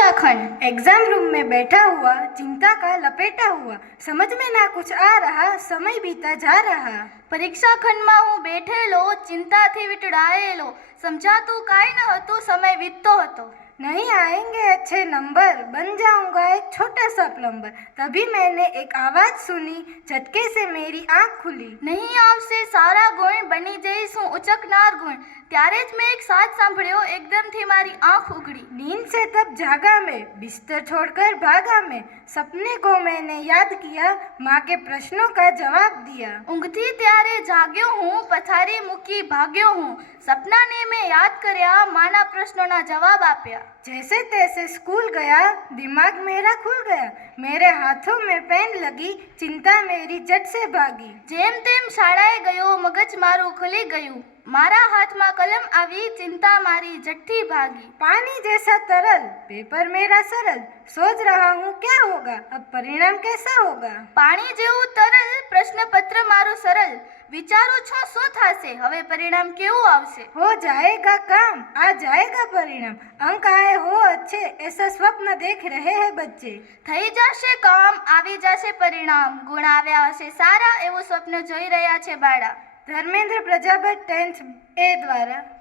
परीक्षा खंड। Exam room में बैठा हुआ, चिंता का लपेटा हुआ, समझ में ना कुछ आ रहा, समय बीता जा रहा। परीक्षा खंड में हूँ बैठेलो, चिंता थी विटड़ाएलो, समझातू काई न हतु, समय वीततो हतो। नहीं आएंगे अच्छे नंबर, बन जाऊंगा एक छोटा सा प्लम्बर। तभी मैंने एक आवाज सुनी, झटके से मेरी आंख खुली। नहीं आवशे सारा गुण, बनी जईशुं उचकनार गुण। त्यारे ज मैं एक साथ सांभळ्यो, एकदम थी मारी आंख उगड़ी। नींद से तब जागा मैं, बिस्तर छोड़कर भागा मैं। सपने को मैंने याद किया, माँ के प्रश्नों का जवाब दिया। ઊંઘથી ત્યારે જાગ્યો હું, પથારી મૂકી ભાગ્યો હું। સપનાને મેં યાદ કર્યા, માના પ્રશ્નોના જવાબ આપ્યા। जैसे तैसे स्कूल गया, दिमाग मेरा खुल गया। मेरे हाथों में पेन लगी, चिंता मेरी झट से भागी। જેમ તેમ શાળાએ ગયો, મગજ મારું ખુલી ગયું। મારા હાથમાં કલમ આવી, चिंता मारी झटથી भागी। पानी जैसा तरल, पेपर मेरा सरल। सोच रहा हूँ क्या होगा, अब परिणाम कैसा होगा। પાણી જેવું तरल, પ્રશ્નપત્ર મારું સરળ। વિચારું છું શું થશે, હવે પરિણામ કેવું આવશે। हो जाएगा काम, आ जाएगा परिणाम। अंक आए हो अच्छे, ऐसा स्वप्न देख रहे हैं बच्चे। થઈ જશે કામ, આવી જશે પરિણામ। ગુણ આવ્યા હશે સારા, એવું સ્વપ્ન જોઈ રહ્યા છે બાળા। धर्मेंद्र प्रजापत 10th A द्वारा।